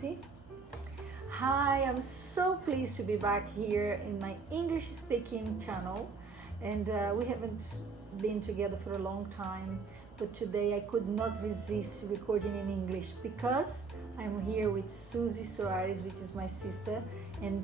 Susie. Hi, I'm so pleased to be back here in my English speaking channel, and we haven't been together for a long time, but today I could not resist recording in English because I'm here with Susie Soares, which is my sister, and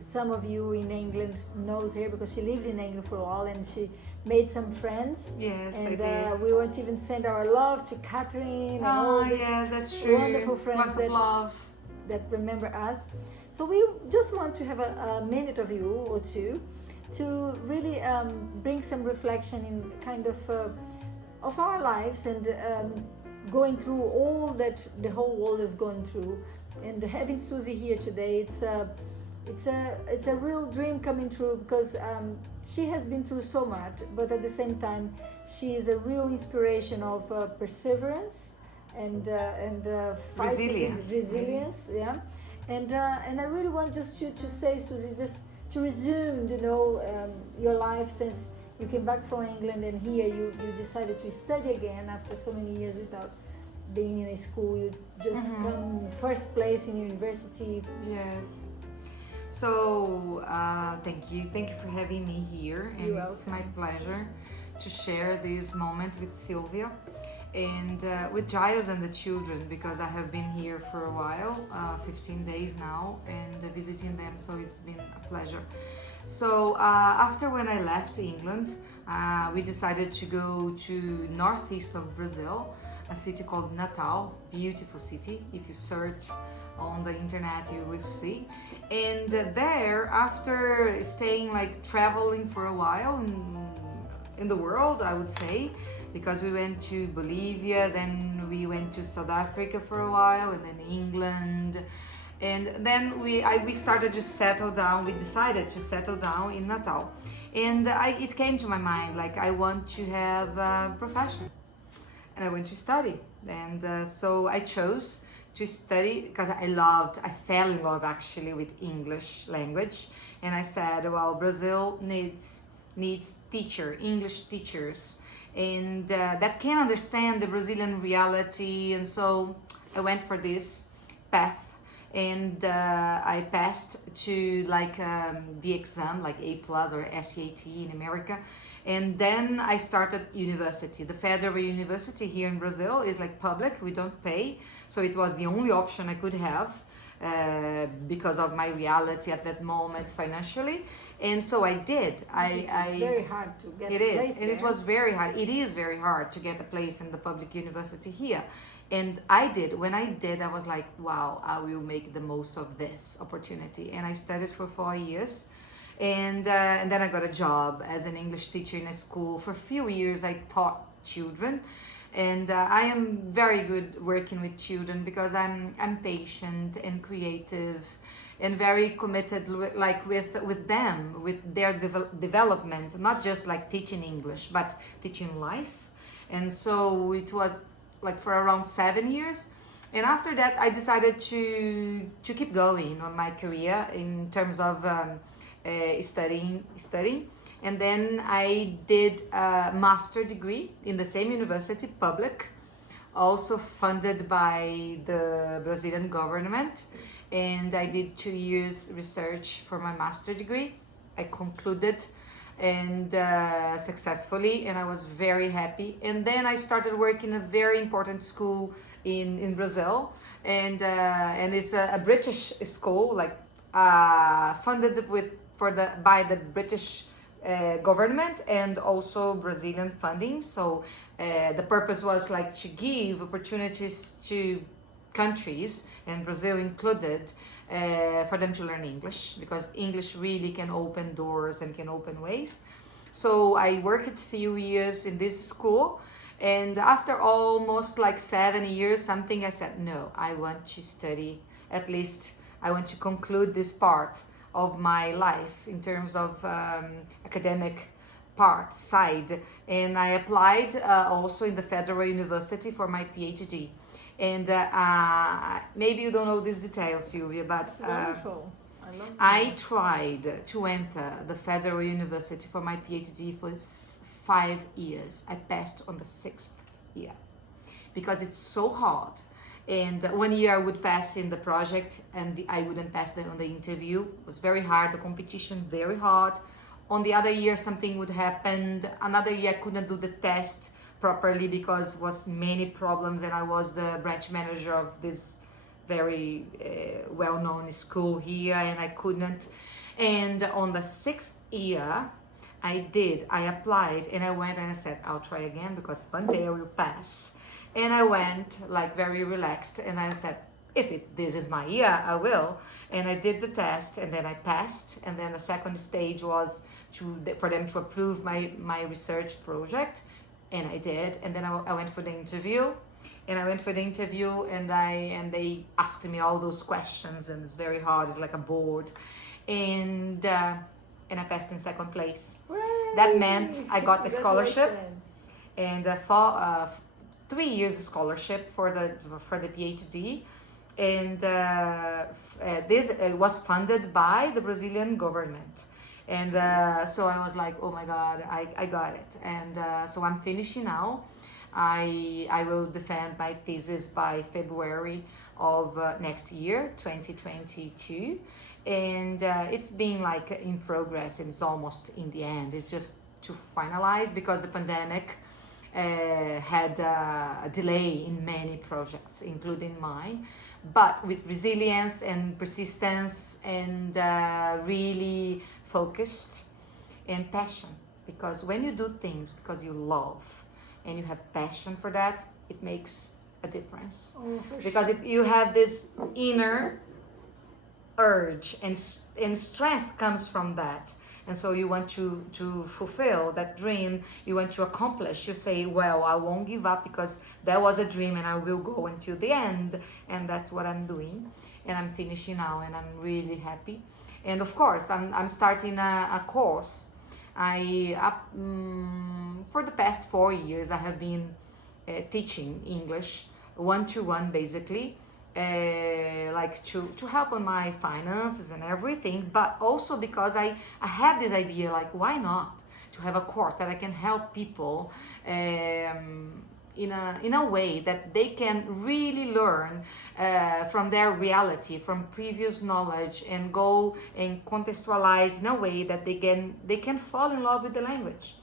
some of you in England knows her because she lived in England for a while and she made some friends. Yes, and I did. we want to even send our love to Catherine and all these Yes, that's true. wonderful friends Lots of love. that remember us. So we just want to have a minute of you or two to really bring some reflection in kind of our lives and going through all that the whole world is going through. And having Susie here today, it's a real dream coming true because she has been through so much, but at the same time she is a real inspiration of perseverance and fighting, resilience, yeah. And I really want just to say, Susie, just to resume, your life since you came back from England, and here you decided to study again after so many years without being in a school. You just come first place in university. Yes. So thank you for having me here, and it's my pleasure to share this moment with Sylvia and with Giles and the children, because I have been here for a while, 15 days now, and visiting them, so it's been a pleasure. So after when I left England, we decided to go to northeast of Brazil, a city called Natal, beautiful city. If you search on the internet you will see. And there, after staying, traveling for a while in the world, I would say, because we went to Bolivia, then we went to South Africa for a while, and then England, and then we started to settle down. We decided to settle down in Natal, and it came to my mind, I want to have a profession, and I went to study, and so I chose to study because I fell in love actually with English language, and I said, well, Brazil needs English teachers, and that can understand the Brazilian reality, and so I went for this path, and I passed to the exam, like A+ or SAT in America, and then I started university. The Federal University here in Brazil is public, we don't pay, so it was the only option I could have because of my reality at that moment financially, and so I did. It's very hard to get it a is, place and there. it was very hard. It is very hard to get a place in the public university here, and I did. When I did, I was like, wow, I will make the most of this opportunity, and I studied for 4 years. And then I got a job as an English teacher in a school. For a few years I taught children, and I am very good working with children because I'm patient and creative and very committed with them, with their development, not just teaching English but teaching life. And so it was for around 7 years. And after that I decided to keep going on my career in terms of studying, and then I did a master degree in the same university, public, also funded by the Brazilian government, and I did 2 years research for my master degree. I concluded and successfully, and I was very happy. And then I started working in a very important school in Brazil, and it's a British school, funded by the British government and also Brazilian funding. So the purpose was to give opportunities to countries, and Brazil included, for them to learn English, because English really can open doors and can open ways. So I worked a few years in this school, and after almost 7 years something, I said, no, I want to study. At least I want to conclude this part of my life in terms of academic side, and I applied also in the Federal University for my PhD. And maybe you don't know this detail, Sylvia, but Wonderful. I love I tried to enter the Federal University for my PhD for 5 years. I passed on the 6th year because it's so hard And 1 year I would pass in the project and I wouldn't pass on the interview. It was very hard, the competition very hard. On the other year something would happen. Another year I couldn't do the test properly because was many problems, and I was the branch manager of this very well-known school here, and I couldn't. And on the 6th year I applied and I went and I said I'll try again because one day I will pass. And I went like very relaxed and I said, this is my year, I will. And I did the test and then I passed. And then the second stage was for them to approve my research project. And I did. And then I went for the interview. And I went for the interview and they asked me all those questions, and it's very hard. It's like a board. And I passed in second place. Hooray! That meant I got the scholarship. Congratulations. And for 3 years scholarship for the PhD, and this was funded by the Brazilian government. And so I was like, oh my God, I got it. And so I'm finishing now. I will defend my thesis by February of next year, 2022. And it's been like in progress, and it's almost in the end. It's just to finalize because the pandemic had a delay in many projects, including mine. But with resilience and persistence and really focused and passion, because when you do things because you love and you have passion for that, it makes a difference. Oh, for Because sure. you have this inner urge, and strength comes from that. And so you want to fulfill that dream, you want to accomplish. You say, well, I won't give up because that was a dream and I will go until the end. And that's what I'm doing. And I'm finishing now and I'm really happy. And of course, I'm starting a course. For the past 4 years, I have been teaching English one-to-one basically. Like to help on my finances and everything, but also because I had this idea, like why not to have a course that I can help people in a way that they can really learn from their reality, from previous knowledge, and go and contextualize in a way that they can fall in love with the language.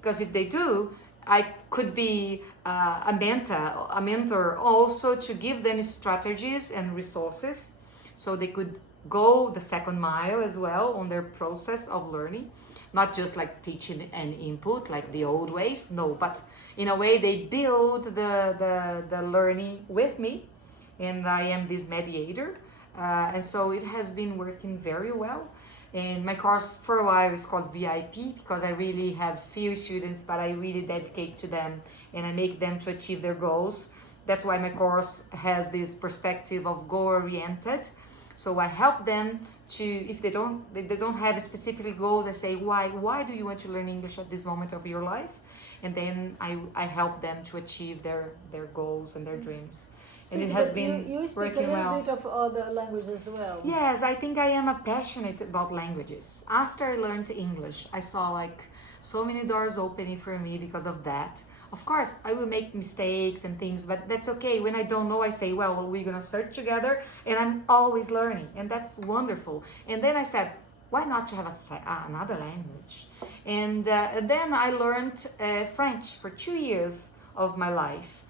Because if they do, I could be a mentor also, to give them strategies and resources so they could go the second mile as well on their process of learning, not just like teaching and input like the old ways, no, but in a way they build the learning with me, and I am this mediator, and so it has been working very well. And my course for a while is called VIP because I really have few students, but I really dedicate to them and I make them to achieve their goals. That's why my course has this perspective of goal-oriented. So I help them to, if they don't have specific goals, I say, why do you want to learn English at this moment of your life? And then I help them to achieve their goals and their dreams. And Susie, it has but been you speak working a little well. bit of other languages as well. Yes, I think I am a passionate about languages. After I learned English, I saw like so many doors opening for me because of that. Of course, I will make mistakes and things, but that's okay. When I don't know, I say, well, we're gonna search together, and I'm always learning, and that's wonderful. And then I said, why not to have another language? And then I learned French for 2 years of my life.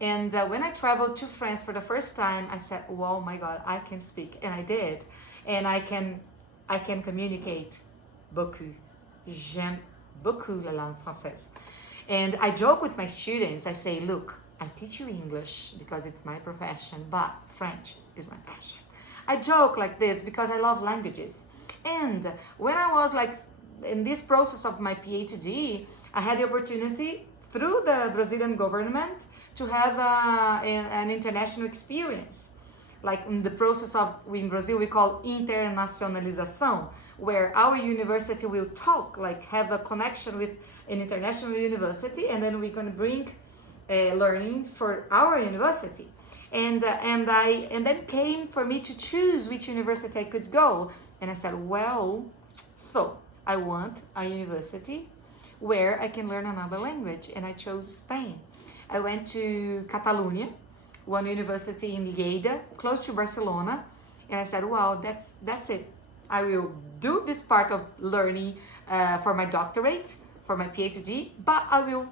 And when I traveled to France for the first time, I said, oh my God, I can speak. And I did. And I can communicate beaucoup. J'aime beaucoup la langue française. And I joke with my students. I say, look, I teach you English because it's my profession, but French is my passion. I joke like this because I love languages. And when I was like in this process of my PhD, I had the opportunity through the Brazilian government to have an international experience. Like in the process of, in Brazil we call internationalização, where our university will talk, like have a connection with an international university, and then we're going to bring learning for our university. And then came for me to choose which university I could go. And I said, well, so I want a university where I can learn another language, and I chose Spain. I went to Catalonia, one university in Lleida, close to Barcelona. And I said, well, that's it. I will do this part of learning for my doctorate, for my PhD, but I will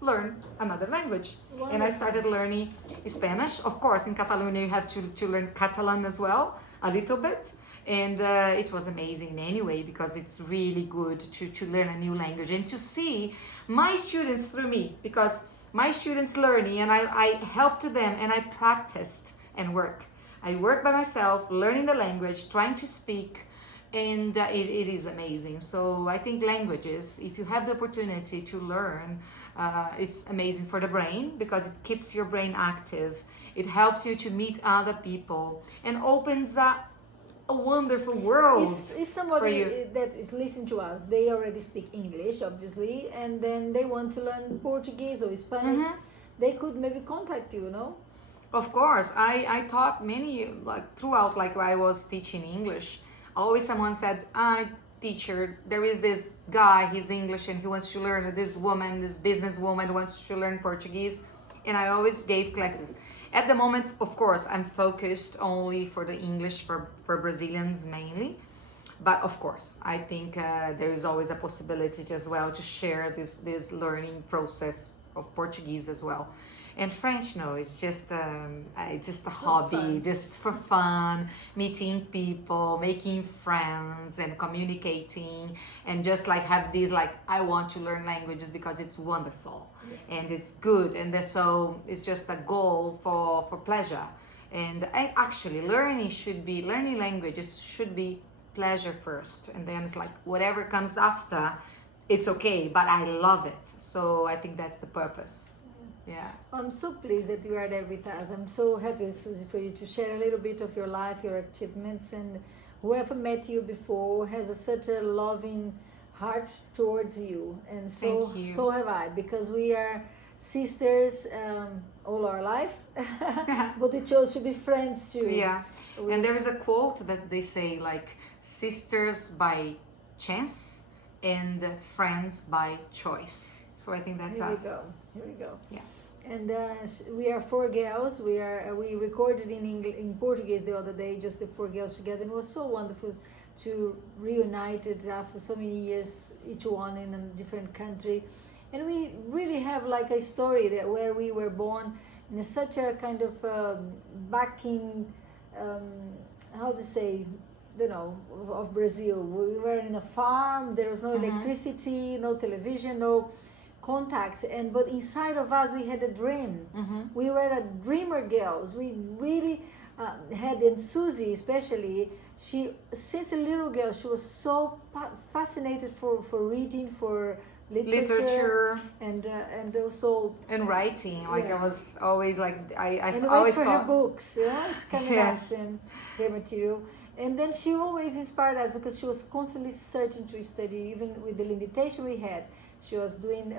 learn another language. Wonderful. And I started learning Spanish. Of course, in Catalonia, you have to learn Catalan as well, a little bit. And it was amazing anyway, because it's really good to learn a new language and to see my students through me, because my students learning and I helped them and I practiced and work. I work by myself, learning the language, trying to speak, and it is amazing. So I think languages, if you have the opportunity to learn, it's amazing for the brain, because it keeps your brain active. It helps you to meet other people and opens up a wonderful world. If somebody that is listening to us, they already speak English, obviously, and then they want to learn Portuguese or Spanish, they could maybe contact you, no? Of course, I taught many, like throughout, like I was teaching English, always someone said, teacher, there is this guy, he's English and he wants to learn, this woman, this businesswoman wants to learn Portuguese, and I always gave classes. At the moment, of course, I'm focused only for the English for Brazilians mainly. But of course, I think there is always a possibility as well to share this learning process of Portuguese as well. And French, no, it's just a hobby, fun. just for fun, meeting people, making friends and communicating, and just like have these, like, I want to learn languages because it's wonderful and it's good, and so it's just a goal for pleasure. And actually learning languages should be pleasure first, and then it's like whatever comes after, it's okay, but I love it. So I think that's the purpose. Yeah. I'm so pleased that you are there with us. I'm so happy, Susie, for you to share a little bit of your life, your achievements, and whoever met you before has such a loving heart towards you. And so, Thank you. so have I, because we are sisters all our lives, but we chose to be friends too. Yeah. And there is a quote that they say, like, sisters by chance and friends by choice. So I think that's us. Here we go. Yeah. And we are four girls. We recorded in Portuguese the other day, just the four girls together, and it was so wonderful to reunite it after so many years, each one in a different country. And we really have like a story that where we were born in such a kind of backing, how to say, of Brazil. We were in a farm. There was no electricity, no television, no contacts, but inside of us we had a dream. We were a dreamer girls. We really had, and Susie especially, she, since a little girl, she was so fascinated for reading, for literature and also and writing. Like, I was always like, I and always for thought her books, it's coming Yes. up and her material. And then she always inspired us because she was constantly searching to study, even with the limitation we had. She was doing,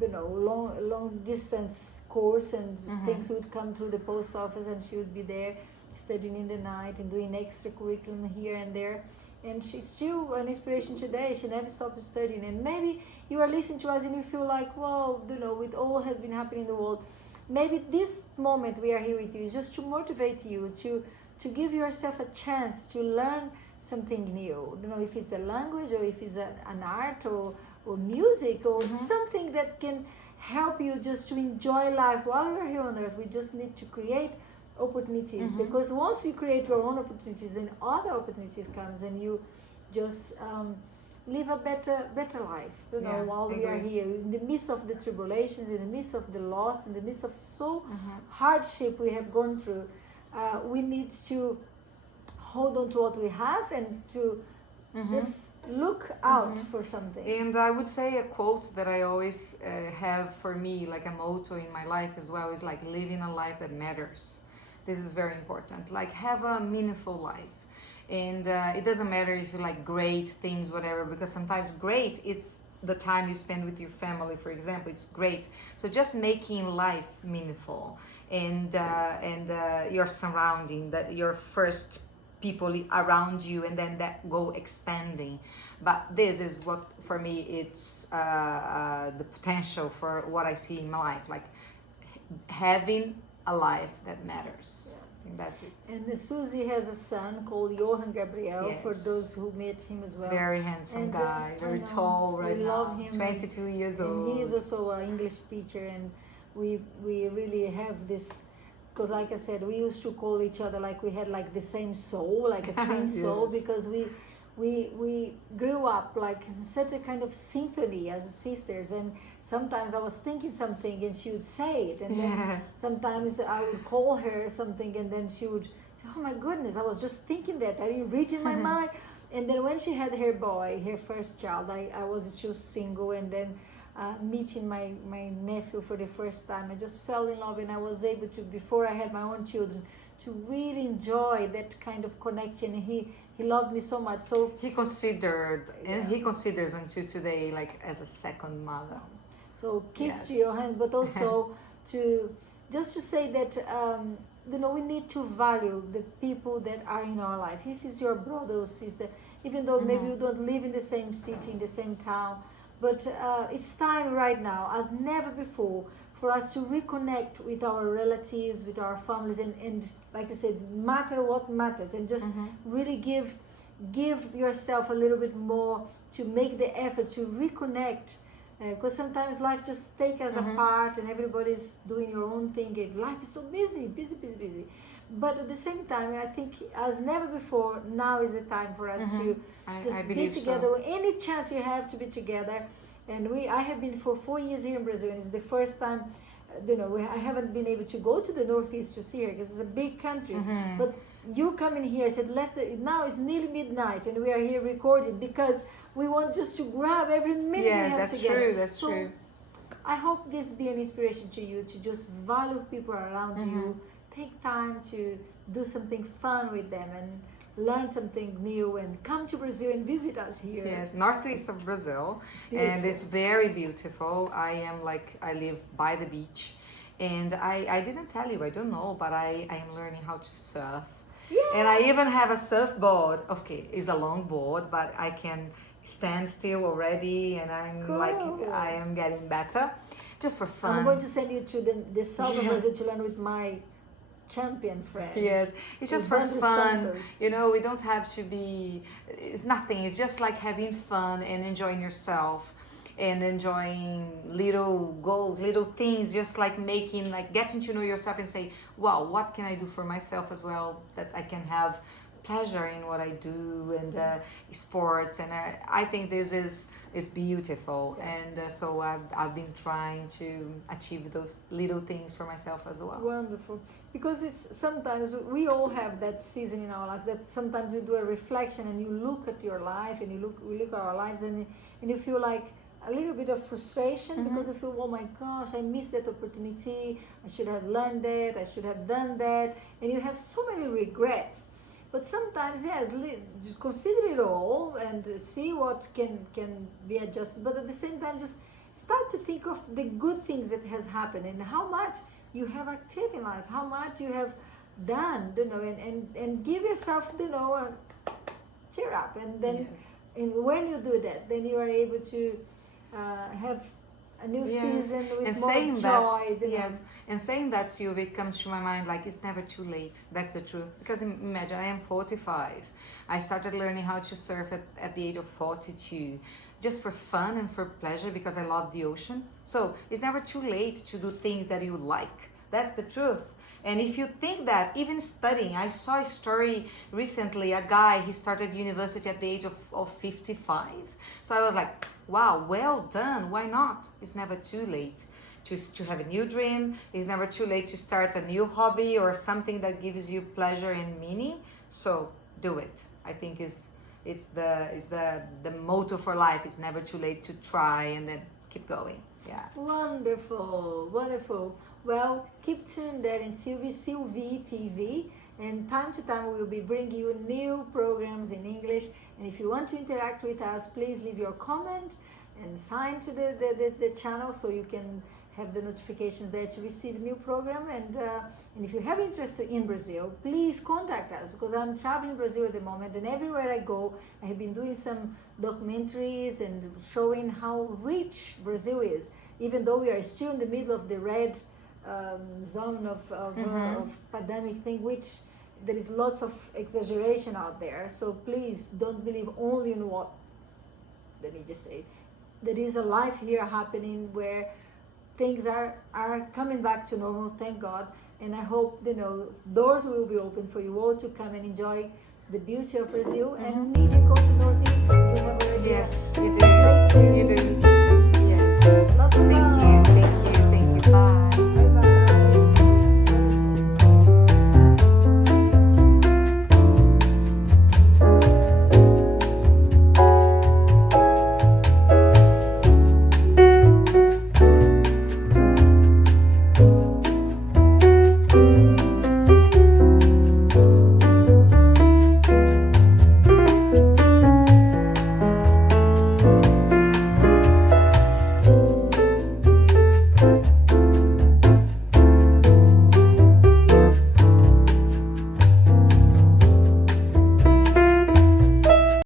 long distance course, and things would come through the post office, and she would be there studying in the night and doing extra curriculum here and there. And she's still an inspiration today. She never stopped studying. And maybe you are listening to us and you feel like, well, with all has been happening in the world, maybe this moment we are here with you is just to motivate you to give yourself a chance to learn something new. If it's a language or if it's an art or music or something that can help you just to enjoy life while you're here on earth. We just need to create opportunities, because once you create your own opportunities, then other opportunities comes, and you just live a better life. While we are here, in the midst of the tribulations, in the midst of the loss, in the midst of hardship we have gone through, we need to hold on to what we have and to just look out for something. And I would say a quote that I always have for me, like a motto in my life as well, is like living a life that matters. This is very important. Like, have a meaningful life. And it doesn't matter if you like great things, whatever, because sometimes great, it's the time you spend with your family, for example, it's great. So just making life meaningful, and your surrounding, that your first people around you, and then that go expanding. But this is what, for me, it's the potential for what I see in my life, like having a life that matters. I think that's it. And Susie has a son called Johann Gabriel, Yes. for those who met him as well. Very handsome And, guy, I very know, tall right we now. love him, 22 years and old. he is also an English teacher, and we really have this, because like I said, we used to call each other like we had like the same soul, like a twin soul, Yes. because we grew up like in such a kind of symphony as sisters, and sometimes I was thinking something and she would say it, and then Yes. sometimes I would call her something and then she would say, oh my goodness, I was just thinking that, are you reading my mind? And then when she had her boy, her first child, I was still single, and then meeting my nephew for the first time, I just fell in love, and I was able to, before I had my own children, to really enjoy that kind of connection. He loved me so much. So He considered, and he considers until today, like as a second mother. so kiss Yes. to your hand, but also to just to say that we need to value the people that are in our life. If it's your brother or sister, even though maybe you don't live in the same city, in the same town, but it's time right now, as never before, for us to reconnect with our relatives, with our families, and like you said, matter what matters, and just really give yourself a little bit more to make the effort to reconnect, because sometimes life just takes us apart, and everybody's doing your own thing, and life is so busy. But at the same time, I think as never before, now is the time for us to I just be believe so. together. Any chance you have to be together. And I have been for 4 years here in Brazil, and it's the first time, I haven't been able to go to the Northeast to see her, because it's a big country. But you coming here, I said, now it's nearly midnight, and we are here recording, because we want just to grab every minute we Yes, have that's together. true. That's So true. I hope this be an inspiration to you, to just value people around you, take time to do something fun with them, and learn something new, and come to Brazil and visit us here. Yes, northeast of Brazil, Beautiful. and it's very beautiful. I live by the beach, and I didn't tell you, I don't know, but I am learning how to surf. Yeah. And I even have a surfboard. Okay, it's a long board, but I can stand still already, and I'm like, Cool. I am getting better, just for fun. I'm going to send you to the south of Brazil to learn with my champion friend. Yes, it's just for Evandro fun. Santos. We don't have to be, it's nothing. It's just like having fun and enjoying yourself, and enjoying little goals, little things, just like getting to know yourself and say, wow, what can I do for myself as well, that I can have pleasure in what I do, and sports, and I think this is beautiful, and so I've been trying to achieve those little things for myself as well. Wonderful. Because it's sometimes we all have that season in our lives, that sometimes you do a reflection and you look at your life, and we look at our lives, and you feel like a little bit of frustration, because you feel, oh my gosh, I missed that opportunity, I should have learned that, I should have done that, and you have so many regrets. But sometimes, yes, just consider it all and see what can be adjusted. But at the same time, just start to think of the good things that has happened, and how much you have achieved in life, how much you have done, and give yourself, a cheer up. And then, Yes. and when you do that, then you are able to have a new Yes. season with And more saying joy. that, yes, and saying that, Sylvia, it comes to my mind like it's never too late. That's the truth. Because imagine, I am 45. I started learning how to surf at the age of 42, just for fun and for pleasure, because I love the ocean. So it's never too late to do things that you like. That's the truth. And if you think that, even studying, I saw a story recently, a guy, he started university at the age of 55. So I was like, wow, well done, why not? It's never too late to have a new dream. It's never too late to start a new hobby or something that gives you pleasure and meaning. So do it. I think it's the motto for life. It's never too late to try, and then keep going. Yeah. Wonderful, wonderful. Well, keep tuned there in Sylvie TV, and time to time we will be bringing you new programs in English. And if you want to interact with us, please leave your comment and sign to the channel, so you can have the notifications there to receive new program. And if you have interest in Brazil, please contact us, because I'm traveling Brazil at the moment, and everywhere I go, I have been doing some documentaries and showing how rich Brazil is, even though we are still in the middle of the red zone of pandemic thing, which there is lots of exaggeration out there. So please don't believe only in what, let me just say, there is a life here happening where things are coming back to normal, thank God. And I hope, you know, doors will be open for you all to come and enjoy the beauty of Brazil. And if you go to Northeast, you have already Yes, you do. just like You do. Yes. a lot of Thank you.